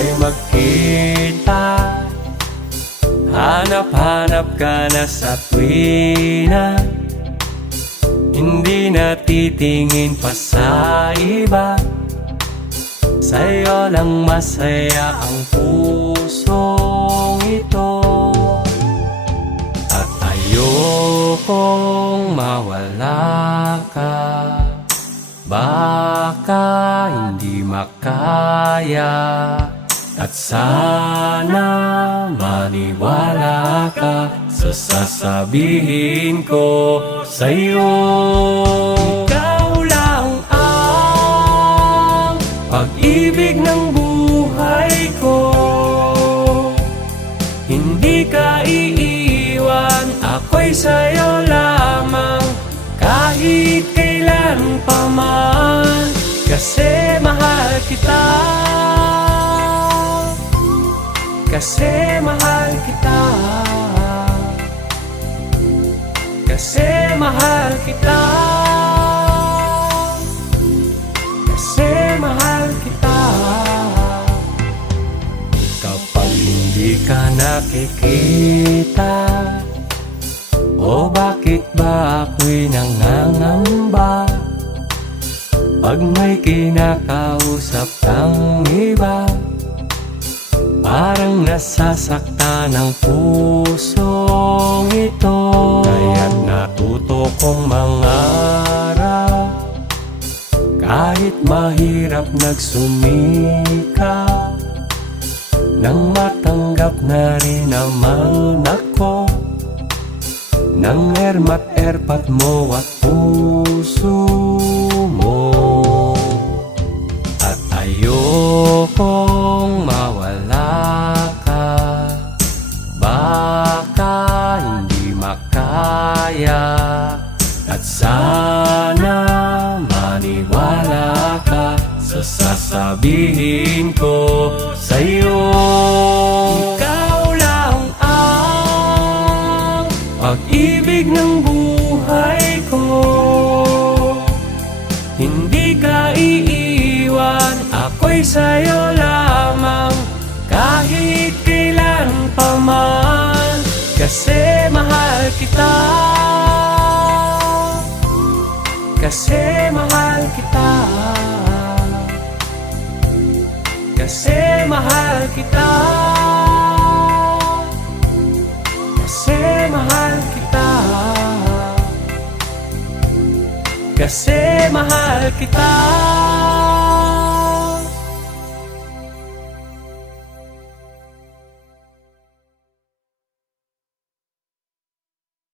ay magkita. Hanap-hanap ka na sa tuwina, hindi na titingin pa sa iba. Sa'yo lang masaya ang pusong ito. At ayokong mawala ka, baka hindi makaya. At sana maniwala ka sa sasabihin ko sa'yo. Ikaw lang ang pag-ibig ng buhay ko, hindi ka iiwan, ako'y sa'yo lamang kahit kailan pa man. Kasi mahal kita, kasi mahal kita, kasi mahal kita, kasi mahal kita. Kapag hindi ka nakikita, o bakit ba ako'y nangangamba? Pag may kinakausap kang iba, parang nasasaktan ang pusong ito. Kaya't natuto kong mangarap, kahit mahirap nagsumika, nang matanggap na rin naman ako ng ermat-erpat mo at puso mo. At ayokong mawala ka, baka hindi makaya. At sana maniwala ka sa sasabihin ko sa'yo. Ikaw lang ang pag-ibig ng buhay ko, hindi ka iiwan, ako'y sa'yo lamang kahit kailan pa man. Kasi mahal kita, kasi mahal kita, kasi mahal kita, kasi mahal kita, kasi mahal kita.